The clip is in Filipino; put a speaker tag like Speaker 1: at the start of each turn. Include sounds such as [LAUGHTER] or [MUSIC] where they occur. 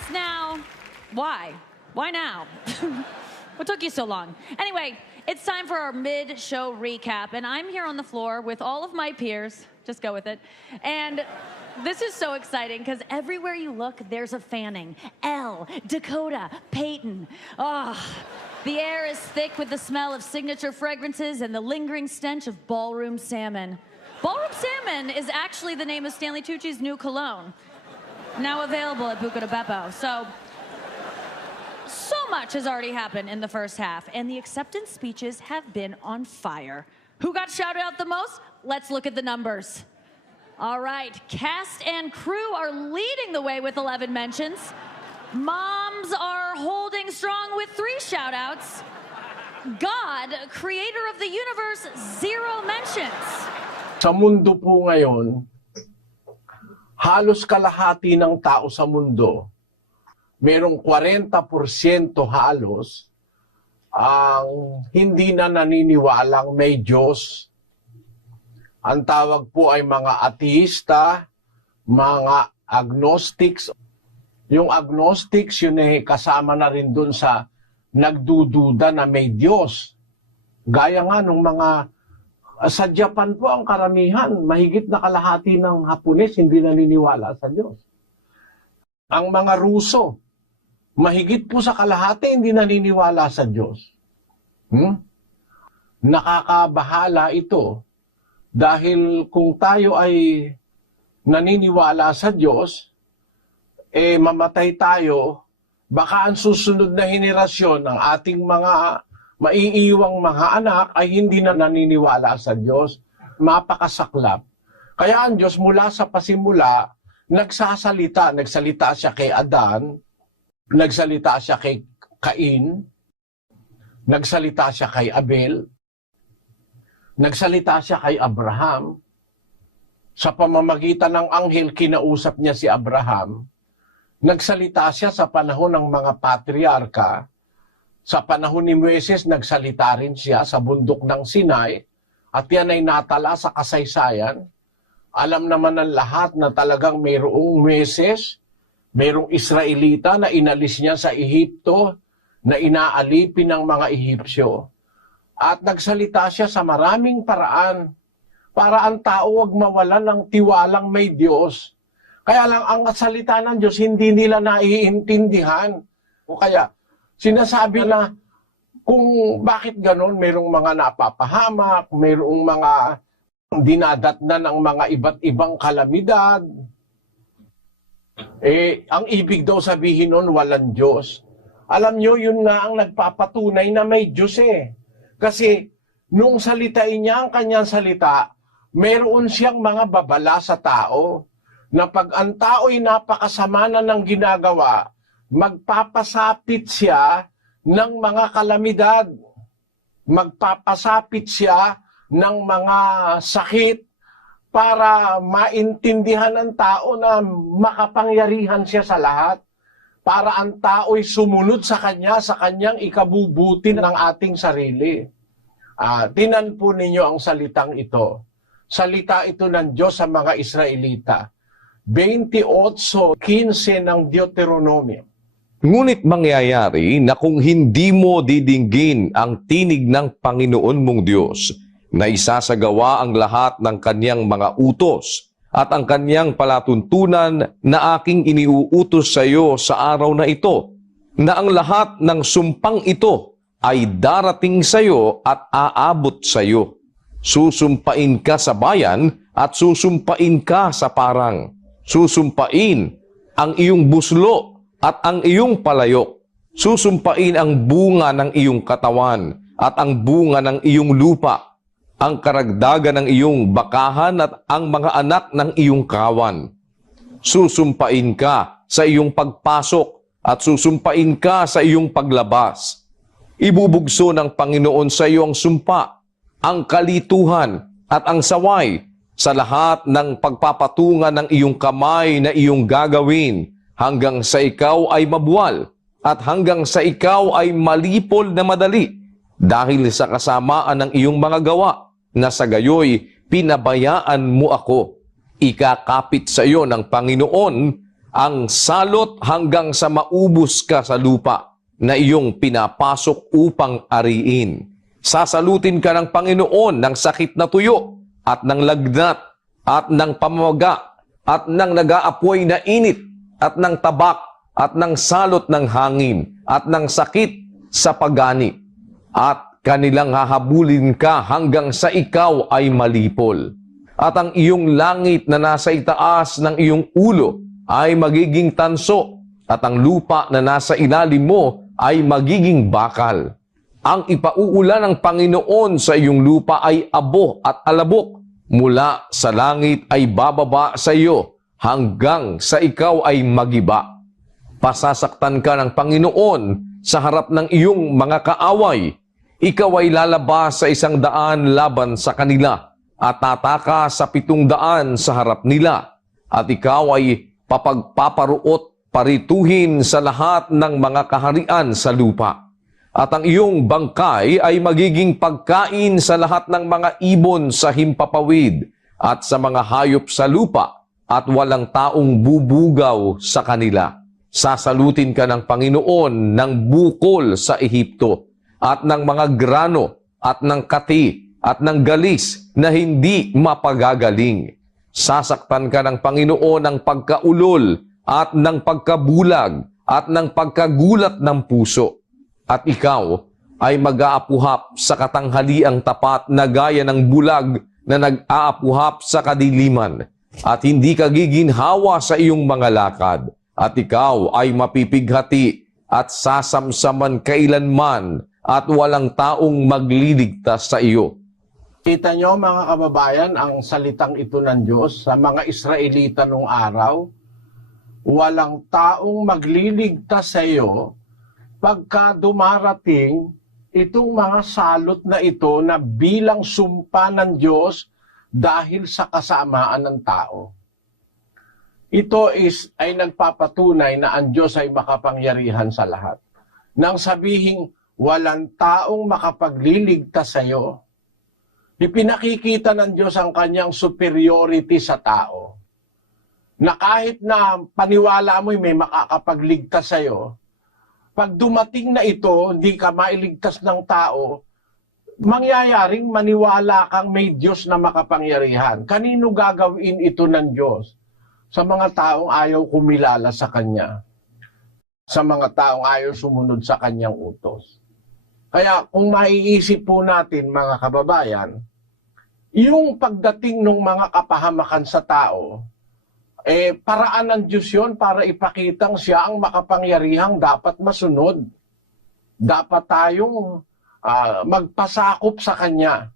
Speaker 1: us now. Why? Why now? [LAUGHS] what took you so long? Anyway, it's time for our mid show recap, and I'm here on the floor with all of my peers. Just go with it. And this is so exciting because everywhere you look, there's a fanning. Elle, Dakota, Peyton. Ah, the air is thick with the smell of signature fragrances and the lingering stench of ballroom salmon. Ballroom salmon is actually the name of Stanley Tucci's new cologne, now available at Buca de Beppo. So, so much has already happened in the first half, and the acceptance speeches have been on fire. Who got shouted out the most? Let's look at the numbers. All right, cast and crew are leading the way with 11 mentions. Moms are holding strong with three shout outs. God, creator of the universe, zero mentions.
Speaker 2: Po ngayon, halos kalahati ng tao sa mundo, merong 40% halos ang hindi na naniniwalang may Diyos. Ang tawag po ay mga ateista, mga agnostics. Yung agnostics, yun eh, kasama na rin dun sa nagdududa na may Diyos. Gaya nga nung mga sa Japan po ang karamihan, mahigit na kalahati ng Hapones hindi naniniwala sa Diyos. Ang mga Ruso, mahigit po sa kalahati hindi naniniwala sa Diyos. Hmm? Nakakabahala ito dahil kung tayo ay naniniwala sa Diyos, eh mamatay tayo, baka ang susunod na henerasyon ng ating mga maiiwang mga anak ay hindi na naniniwala sa Diyos. Mapakasaklap. Kaya ang Diyos mula sa pasimula, nagsasalita. Nagsalita siya kay Adan, nagsalita siya kay Cain, nagsalita siya kay Abel, nagsalita siya kay Abraham. Sa pamamagitan ng anghel, kinausap niya si Abraham. Nagsalita siya sa panahon ng mga patriarka, sa panahon ni Moises, nagsalita rin siya sa bundok ng Sinai at yan ay natala sa kasaysayan. Alam naman ng lahat na talagang mayroong Moises, mayroong Israelita na inalis niya sa Ehipto na inaalipin ng mga Ehipsyo. At nagsalita siya sa maraming paraan para ang tao wag mawalan ng tiwalang may Diyos. Kaya lang ang salita ng Diyos hindi nila naiintindihan. O kaya sinasabi na kung bakit ganon, mayroong mga napapahamak, mayroong mga dinadatna ng mga iba't ibang kalamidad. Eh, ang ibig daw sabihin nun, walang Diyos. Alam nyo, yun nga ang nagpapatunay na may Diyos eh. Kasi, nung salitain niya ang kanyang salita, meron siyang mga babala sa tao na pag ang tao'y napakasama na ng ginagawa, magpapasapit siya ng mga kalamidad. Magpapasapit siya ng mga sakit para maintindihan ng tao na makapangyarihan siya sa lahat. Para ang tao'y sumunod sa kanya, sa kanyang ikabubuti ng ating sarili. Ah, tinan po ninyo ang salitang ito. Salita ito ng Diyos sa mga Israelita. 28.15 ng Deuteronomio.
Speaker 3: Ngunit mangyayari na kung hindi mo didinggin ang tinig ng Panginoon mong Diyos, na isasagawa ang lahat ng kanyang mga utos at ang kanyang palatuntunan na aking iniuutos sa iyo sa araw na ito, na ang lahat ng sumpang ito ay darating sa iyo at aabot sa iyo. Susumpain ka sa bayan at susumpain ka sa parang. Susumpain ang iyong buslo at ang iyong palayok. Susumpain ang bunga ng iyong katawan at ang bunga ng iyong lupa, ang karagdagan ng iyong bakahan at ang mga anak ng iyong kawan. Susumpain ka sa iyong pagpasok at susumpain ka sa iyong paglabas. Ibubugso ng Panginoon sa iyo ang sumpa, ang kalituhan at ang saway sa lahat ng pagpapatungan ng iyong kamay na iyong gagawin hanggang sa ikaw ay mabuwal at hanggang sa ikaw ay malipol na madali dahil sa kasamaan ng iyong mga gawa na sa gayoy pinabayaan mo ako. Ikakapit sa iyo ng Panginoon ang salot hanggang sa maubos ka sa lupa na iyong pinapasok upang ariin. Sasalutin ka ng Panginoon ng sakit na tuyo at ng lagnat at ng pamamaga at ng nag-aapoy na init at ng tabak at ng salot ng hangin at ng sakit sa pagani at kanilang hahabulin ka hanggang sa ikaw ay malipol. At ang iyong langit na nasa itaas ng iyong ulo ay magiging tanso at ang lupa na nasa ilalim mo ay magiging bakal. Ang ipauulan ng Panginoon sa iyong lupa ay abo at alabok. Mula sa langit ay bababa sa iyo hanggang sa ikaw ay magiba. Pasasaktan ka ng Panginoon sa harap ng iyong mga kaaway. Ikaw ay lalabas sa isang daan laban sa kanila at tataka sa pitong daan sa harap nila. At ikaw ay papagpaparuot parituhin sa lahat ng mga kaharian sa lupa. At ang iyong bangkay ay magiging pagkain sa lahat ng mga ibon sa himpapawid at sa mga hayop sa lupa at walang taong bubugaw sa kanila. Sasalutin ka ng Panginoon ng bukol sa Ehipto at ng mga grano at ng kati at ng galis na hindi mapagagaling. Sasaktan ka ng Panginoon ng pagkaulol at ng pagkabulag at ng pagkagulat ng puso. At ikaw ay mag-aapuhap sa katanghaliang tapat na gaya ng bulag na nag-aapuhap sa kadiliman. At hindi ka giginhawa sa iyong mga lakad. At ikaw ay mapipighati at sasamsaman kailanman at walang taong magliligtas sa iyo.
Speaker 2: Kita nyo mga kababayan ang salitang ito ng Diyos sa mga Israelita nung araw. Walang taong magliligtas sa iyo pagka dumarating itong mga salot na ito na bilang sumpa ng Diyos dahil sa kasamaan ng tao. Ito is ay nagpapatunay na ang Diyos ay makapangyarihan sa lahat. Nang sabihing walang taong makapagliligtas sa iyo, ipinakikita ng Diyos ang kanyang superiority sa tao. Na kahit na paniwala mo may makakapagligtas sa iyo, pag dumating na ito, hindi ka mailigtas ng tao, mangyayaring maniwala kang may Diyos na makapangyarihan. Kanino gagawin ito ng Diyos? Sa mga taong ayaw kumilala sa Kanya. Sa mga taong ayaw sumunod sa Kanyang utos. Kaya kung maiisip po natin mga kababayan, yung pagdating ng mga kapahamakan sa tao, eh, paraan ng Diyos yun para ipakitang siya ang makapangyarihang dapat masunod. Dapat tayong ah, magpasakop sa Kanya.